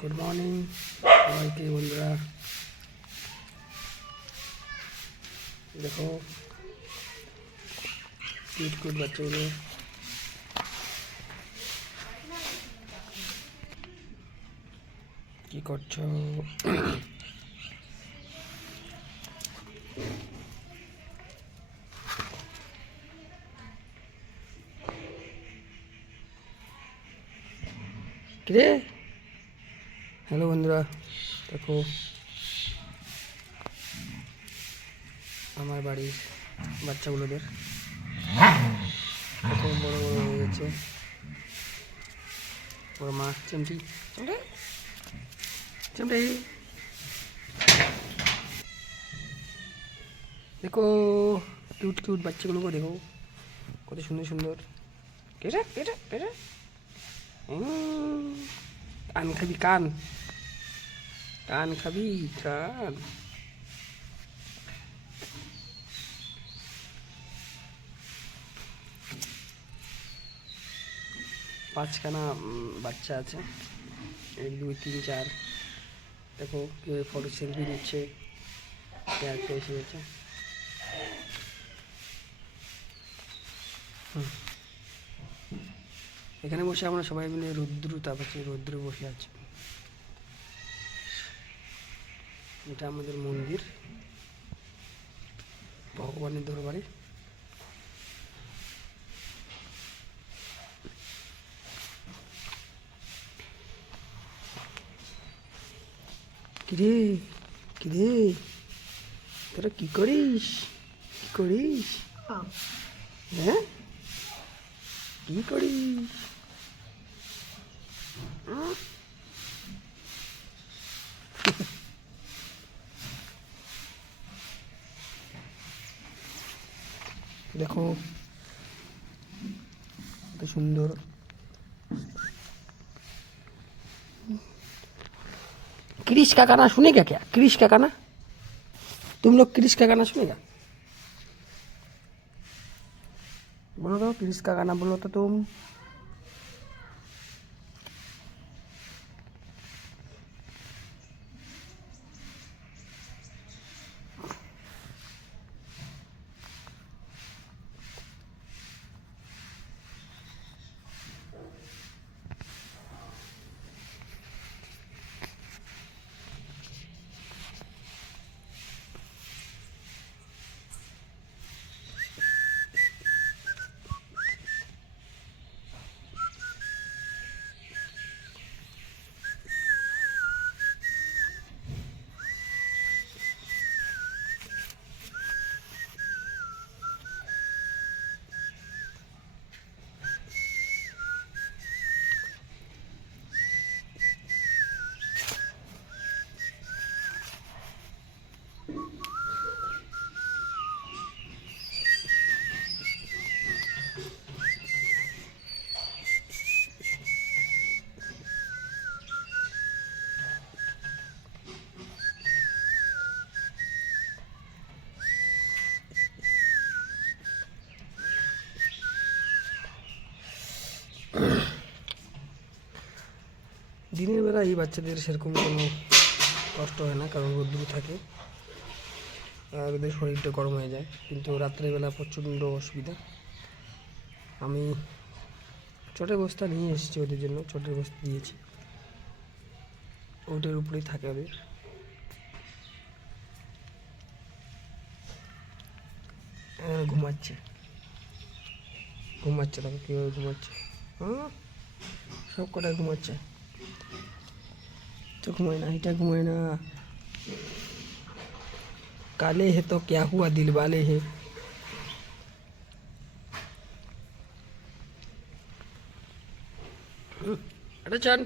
Good morning সবাইকে বন্ধুরা। দেখো কিউট কিউট বাচ্চাগুলো কি করছো? কিরে, হ্যালো বন্ধুরা, দেখো আমার বাড়ির বাচ্চাগুলোদের দেখো বড় বড় হয়ে গেছে। ওর মা চিমটি চিমটি চিমটি দেখো কিউট কিউট বাচ্চাগুলোকে দেখো কত সুন্দর সুন্দর। কেটে কেটে কেটে কান খাবি, কান কান খাবি, কান। পাঁচখানা বাচ্চা আছে, 1 2 3 4। দেখো কেউ ফটো সেলফি নিচ্ছে, একটা এসে গেছে। এখানে বসে আমরা সবাই মিলে রৌদ্র তাপাচ্ছি, রৌদ্র বসে আছে। এটা আমাদের মন্দির, ভগবানের দরবারে। কিরে কিরে, তোরা কি করিস, কি করিস? হ্যাঁ কি করিস? देखो तो सुंदर। क्रिश का गाना सुनेगा क्या? क्रिश का गाना, तुम लोग क्रिश का गाना सुनेगा? बोलो तो, क्रिश का गाना बोलो तो तुम। দিনের বেলা এই বাচ্চাদের সেরকম কোনো কষ্ট হয় না, কারণ রোদ্দুর থাকে আর ওদের শরীরটা গরম হয়ে যায়। কিন্তু রাত্রেবেলা প্রচণ্ড অসুবিধা। আমি চটের বস্তা নিয়ে এসেছি ওদের জন্য, চটের বস্তা দিয়েছি, ওটার উপরেই থাকে ওদের। ঘুমাচ্ছে ঘুমাচ্ছে, দেখো কীভাবে ঘুমাচ্ছে। সব কটায় ঘুমাচ্ছে, तो घुमाए ना, हिटा घुमाए ना। काले है तो क्या हुआ, दिल वाले है। अरे चल।